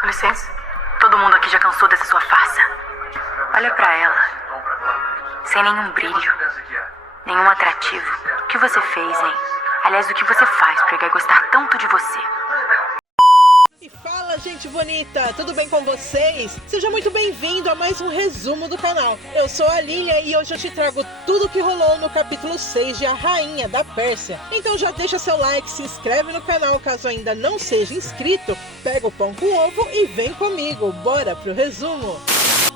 Com licença. Todo mundo aqui já cansou dessa sua farsa. Olha pra ela. Sem nenhum brilho. Nenhum atrativo. O que você fez, hein? Aliás, o que você faz pra Hegai gostar tanto de você? E fala, gente bonita! Tudo bem com vocês? Seja muito bem-vindo a mais um resumo do canal. Eu sou a Lilia e hoje eu te trago tudo o que rolou no capítulo 6 de A Rainha da Pérsia. Então já deixa seu like, se inscreve no canal caso ainda não seja inscrito, pega o pão com ovo e vem comigo. Bora pro resumo!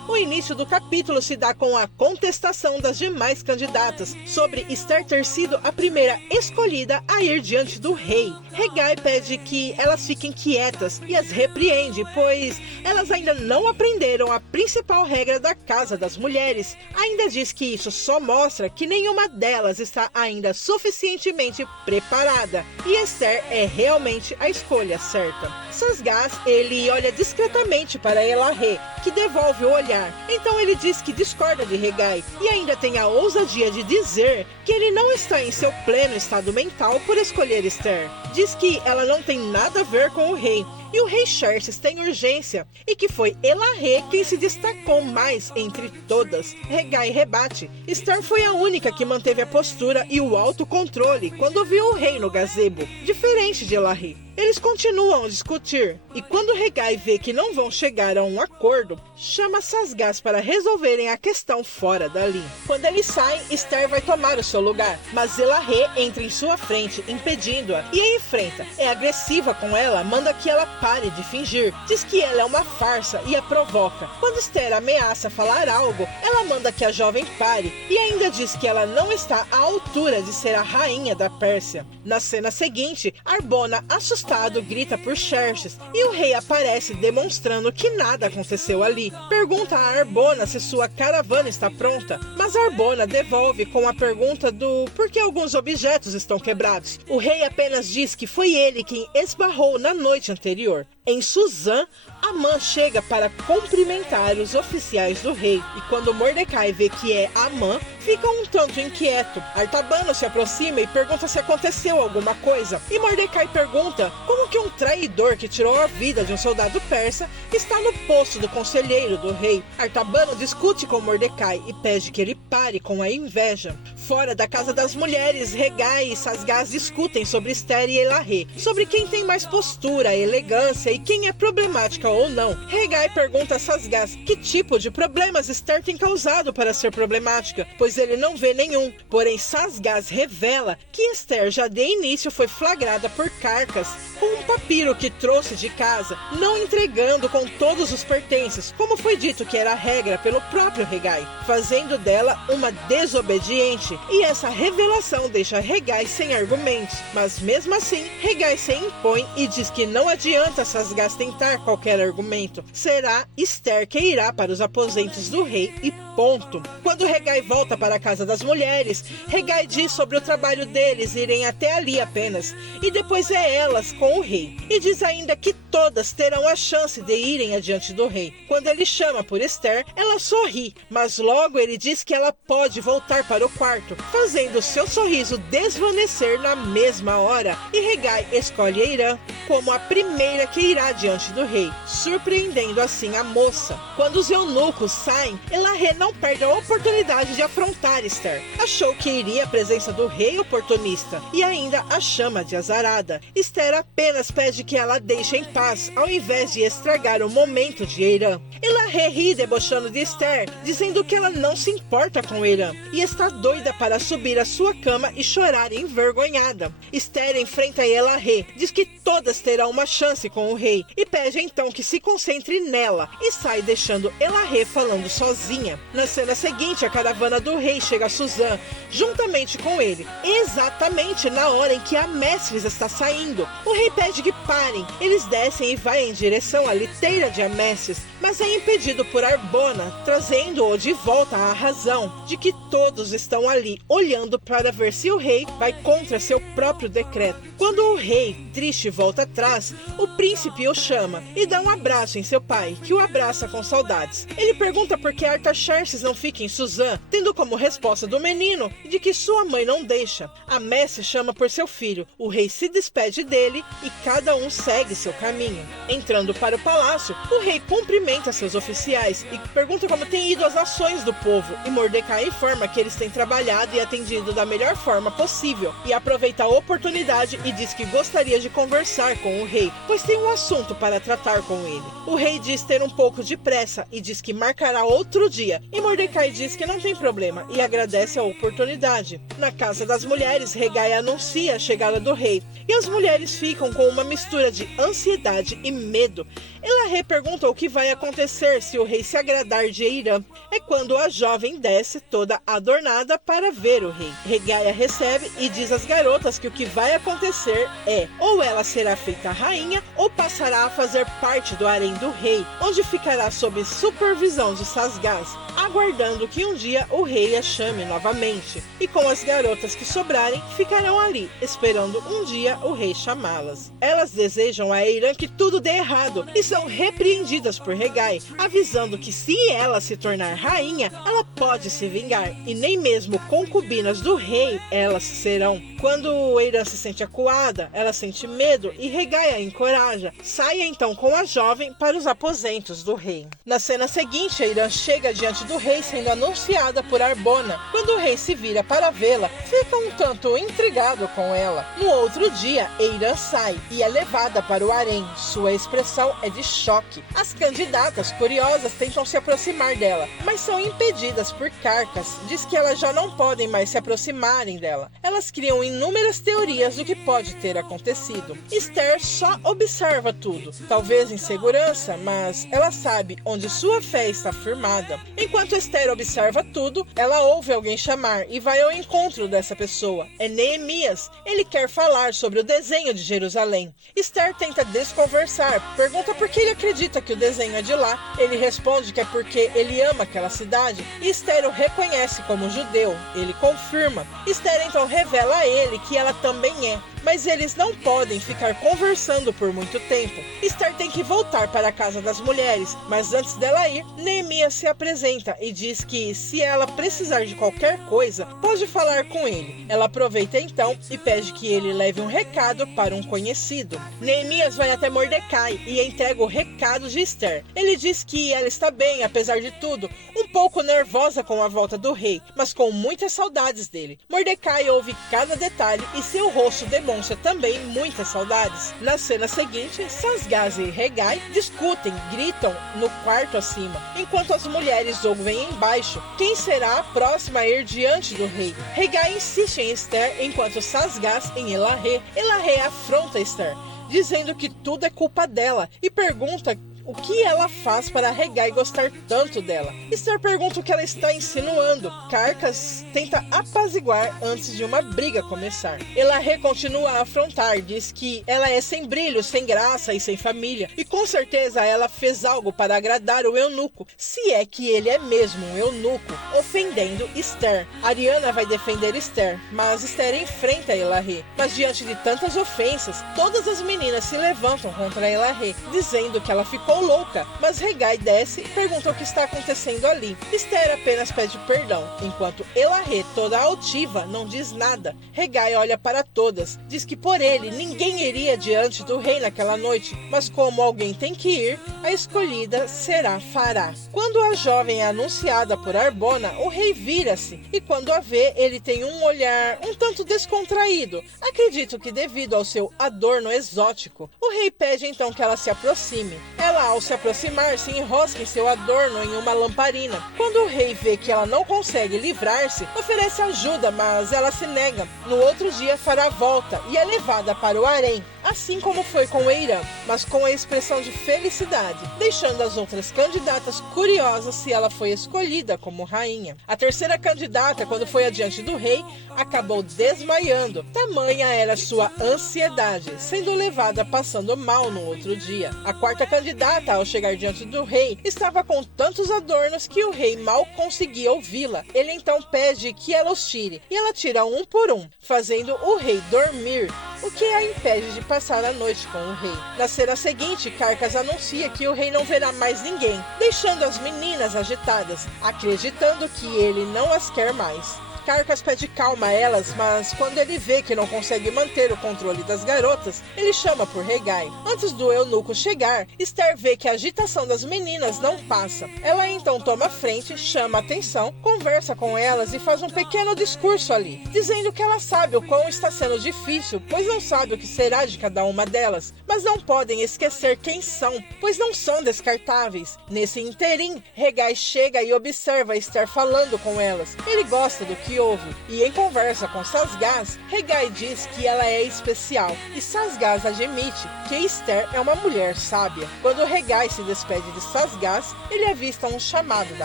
O início do capítulo se dá com a contestação das demais candidatas sobre Esther ter sido a primeira escolhida a ir diante do rei. Hegai pede que elas fiquem quietas e as repreende, pois elas ainda não aprenderam a principal regra da Casa das Mulheres. Ainda diz que isso só mostra que nenhuma delas está ainda suficientemente preparada e Esther é realmente a escolha certa. Sasgás, ele olha discretamente para Elahe, que devolve o olhar. Então ele diz que discorda de Hegai e ainda tem a ousadia de dizer que ele não está em seu pleno estado mental por escolher Esther. Diz que ela não tem nada a ver com o rei e o rei Xerxes tem urgência e que foi Elahe quem se destacou mais entre todas. Hegai rebate. Esther foi a única que manteve a postura e o autocontrole quando viu o rei no gazebo, diferente de Elahe. Eles continuam a discutir, e quando Hegai vê que não vão chegar a um acordo, chama Sasgás para resolverem a questão fora dali. Quando eles saem, Esther vai tomar o seu lugar, mas Elahe entra em sua frente, impedindo-a, e a enfrenta. É agressiva com ela, manda que ela pare de fingir, diz que ela é uma farsa e a provoca. Quando Esther ameaça falar algo, ela manda que a jovem pare, e ainda diz que ela não está à altura de ser a rainha da Pérsia. Na cena seguinte, Arbona, assustada, grita por Xerxes e o rei aparece demonstrando que nada aconteceu ali. Pergunta a Arbona se sua caravana está pronta, mas Arbona devolve com a pergunta do por que alguns objetos estão quebrados. O rei apenas diz que foi ele quem esbarrou na noite anterior. Em Suzã, Amã chega para cumprimentar os oficiais do rei e quando Mordecai vê que é Amã, fica um tanto inquieto. Artabano se aproxima e pergunta se aconteceu alguma coisa e Mordecai pergunta como que um traidor que tirou a vida de um soldado persa está no posto do conselheiro do rei. Artabano discute com Mordecai e pede que ele pare com a inveja. Fora da Casa das Mulheres, Hegai e Sasgás discutem sobre Esther e Elahe, sobre quem tem mais postura, elegância e quem é problemática ou não. Hegai pergunta a Sasgás que tipo de problemas Esther tem causado para ser problemática, pois ele não vê nenhum. Porém, Sasgás revela que Esther já de início foi flagrada por Carcas com um papiro que trouxe de casa, não entregando com todos os pertences, como foi dito que era a regra pelo próprio Hegai, fazendo dela uma desobediente. E essa revelação deixa Hegai sem argumentos, mas mesmo assim, Hegai se impõe e diz que não adianta Sasgás tentar qualquer argumento. Será Esther que irá para os aposentos do rei e ponto. Quando Hegai volta para a Casa das Mulheres, Hegai diz sobre o trabalho deles irem até ali apenas, e depois é elas com o rei. E diz ainda que todas terão a chance de irem adiante do rei. Quando ele chama por Esther, ela sorri, mas logo ele diz que ela pode voltar para o quarto, fazendo seu sorriso desvanecer na mesma hora, e Hegai escolhe Eirã como a primeira que irá diante do rei, surpreendendo assim a moça. Quando os eunucos saem, Elahe não perde a oportunidade de afrontar Esther. Achou que iria a presença do rei oportunista e ainda a chama de azarada. Esther apenas pede que ela deixe em paz, ao invés de estragar o momento de Eirã. Elahe ri debochando de Esther, dizendo que ela não se importa com Eirã e está doida para subir à sua cama e chorar envergonhada. Esther enfrenta Elahe, diz que todas terão uma chance com o rei e pede então que se concentre nela e sai deixando Elahe falando sozinha. Na cena seguinte, a caravana do rei chega a Suzã, juntamente com ele, exatamente na hora em que a Améstres está saindo. O rei pede que parem, eles descem e vai em direção à liteira de Améstres, mas é impedido por Arbona, trazendo-o de volta à razão de que todos estão ali olhando para ver se o rei vai contra seu próprio decreto. Quando o rei, triste, volta atrás, o príncipe o chama e dá um abraço em seu pai, que o abraça com saudades. Ele pergunta por que Artaxerxes não fica em Suzã, tendo como resposta do menino de que sua mãe não deixa. A messe chama por seu filho, o rei se despede dele e cada um segue seu caminho. Entrando para o palácio, o rei cumprimenta seus oficiais e pergunta como têm ido as ações do povo, e Mordecai informa que eles têm trabalhado e atendido da melhor forma possível, e aproveita a oportunidade e diz que gostaria de conversar com o rei, pois tem um assunto para tratar com ele. O rei diz ter um pouco de pressa e diz que marcará outro dia, e Mordecai diz que não tem problema e agradece a oportunidade. Na casa das mulheres, Hegai anuncia a chegada do rei, e as mulheres ficam com uma mistura de ansiedade e medo. Elahê pergunta o que vai acontecer se o rei se agradar de Eirã. É quando a jovem desce toda adornada para ver o rei. Hegai a recebe e diz às garotas que o que vai acontecer é ou ela será feita rainha ou passará a fazer parte do harém do rei, onde ficará sob supervisão de Sasgás, aguardando que um dia o rei a chame novamente. E com as garotas que sobrarem, ficarão ali, esperando um dia o rei chamá-las. Elas desejam a Eirã que tudo dê errado e são repreendidas por Hegai, avisando que se ela se tornar rainha, ela pode se vingar, e nem mesmo concubinas do rei elas serão. Quando Eirã se sente acuada, ela sente medo e Hegai a encoraja. Saia então com a jovem para os aposentos do rei. Na cena seguinte, Eirã chega diante do rei sendo anunciada por Arbona. Quando o rei se vira para vê-la, fica um tanto intrigado com ela. No outro dia, Eirã sai e é levada para o harém. Sua expressão é de choque. As candidatas curiosas tentam se aproximar dela, mas são impedidas por Carcas. Diz que elas já não podem mais se aproximarem dela. Elas criam inúmeras teorias do que pode ter acontecido. Esther só observa tudo, talvez em segurança, mas ela sabe onde sua fé está firmada. Enquanto Esther observa tudo, ela ouve alguém chamar e vai ao encontro dessa pessoa. É Neemias. Ele quer falar sobre o desenho de Jerusalém. Esther tenta desconversar, pergunta por que ele acredita que o desenho é de lá. Ele responde que é porque ele ama aquela cidade e Esther o reconhece como judeu. Ele confirma. Esther então revela a ele que ela também é, mas eles não podem ficar conversando por muito tempo. Esther tem que voltar para a casa das mulheres, mas antes dela ir, Neemias se apresenta e diz que se ela precisar de qualquer coisa, pode falar com ele. Ela aproveita então e pede que ele leve um recado para um conhecido. Neemias vai até Mordecai e entrega o recado de Esther. Ele diz que ela está bem, apesar de tudo, um pouco nervosa com a volta do rei, mas com muitas saudades dele. Mordecai ouve cada detalhe e seu rosto demonstra também muitas saudades. Na cena seguinte, Sasgás e Hegai discutem, gritam no quarto acima, enquanto as mulheres ouvem embaixo quem será a próxima a ir diante do rei. Hegai insiste em Esther, enquanto Sasgás em Elahê. Elahê afronta Esther, dizendo que tudo é culpa dela e pergunta o que ela faz para Hegai gostar tanto dela. Esther pergunta o que ela está insinuando. Carcas tenta apaziguar antes de uma briga começar. Elahê continua a afrontar, diz que ela é sem brilho, sem graça e sem família, e com certeza ela fez algo para agradar o eunuco, se é que ele é mesmo um eunuco, ofendendo Esther. Ariana vai defender Esther, mas Esther enfrenta Elahê. Mas diante de tantas ofensas, todas as meninas se levantam contra Elahê, dizendo que ela ficou louca, mas Hegai desce e pergunta o que está acontecendo ali. Esther apenas pede perdão, enquanto Elahê, toda altiva, não diz nada. Hegai olha para todas, diz que por ele ninguém iria diante do rei naquela noite, mas como alguém tem que ir, a escolhida será Fará. Quando a jovem é anunciada por Arbona, o rei vira-se, e quando a vê, ele tem um olhar um tanto descontraído. Acredito que devido ao seu adorno exótico. O rei pede então que ela se aproxime. Ela, ao se aproximar, se enrosca em seu adorno em uma lamparina. Quando o rei vê que ela não consegue livrar-se, oferece ajuda, mas ela se nega. No outro dia, Fará volta e é levada para o harém, assim como foi com Eirã, mas com a expressão de felicidade, deixando as outras candidatas curiosas se ela foi escolhida como rainha. A terceira candidata, quando foi adiante do rei, acabou desmaiando. Tamanha era sua ansiedade, sendo levada passando mal no outro dia. A quarta candidata, ao chegar diante do rei, estava com tantos adornos que o rei mal conseguia ouvi-la. Ele então pede que ela os tire, e ela tira um por um, fazendo o rei dormir. o que a impede de passar a noite com o rei. Na cena seguinte, Carcas anuncia que o rei não verá mais ninguém, deixando as meninas agitadas, acreditando que ele não as quer mais. Carcas pede calma a elas, mas quando ele vê que não consegue manter o controle das garotas, ele chama por Regai. Antes do eunuco chegar, Esther vê que a agitação das meninas não passa. Ela então toma a frente, chama a atenção, conversa com elas e faz um pequeno discurso ali, dizendo que ela sabe o quão está sendo difícil, pois não sabe o que será de cada uma delas, mas não podem esquecer quem são, pois não são descartáveis. Nesse interim, Regai chega e observa Esther falando com elas. Ele gosta do que ouve, e em conversa com Sasgaz, Regai diz que ela é especial, e Sasgaz admite que Esther é uma mulher sábia. Quando Regai se despede de Sasgaz, ele avista um chamado da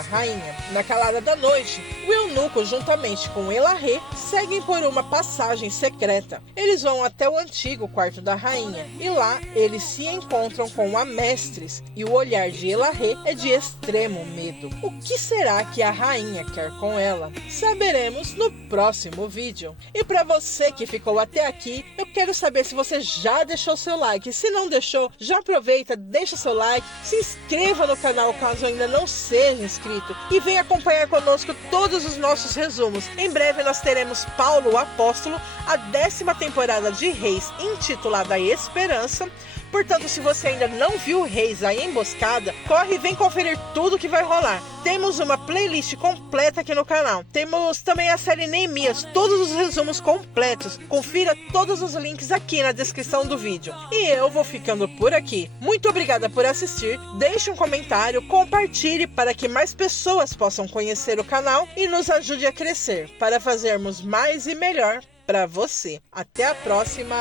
rainha. Na calada da noite, o eunuco juntamente com Elarrê seguem por uma passagem secreta. Eles vão até o antigo quarto da rainha, e lá eles se encontram com a Mestres, e o olhar de Elarrê é de extremo medo. O que será que a rainha quer com ela? Saberemos no próximo vídeo. E para você que ficou até aqui, eu quero saber se você já deixou seu like. Se não deixou, já aproveita, deixa seu like, se inscreva no canal caso ainda não seja inscrito e venha acompanhar conosco todos os nossos resumos. Em breve nós teremos Paulo o Apóstolo, a 10ª temporada de Reis, intitulada Esperança. Portanto, se você ainda não viu Reis a Emboscada, corre e vem conferir tudo que vai rolar. Temos uma playlist completa aqui no canal. Temos também a série Neemias, todos os resumos completos. Confira todos os links aqui na descrição do vídeo. E eu vou ficando por aqui. Muito obrigada por assistir. Deixe um comentário, compartilhe para que mais pessoas possam conhecer o canal e nos ajude a crescer, para fazermos mais e melhor para você. Até a próxima.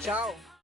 Tchau.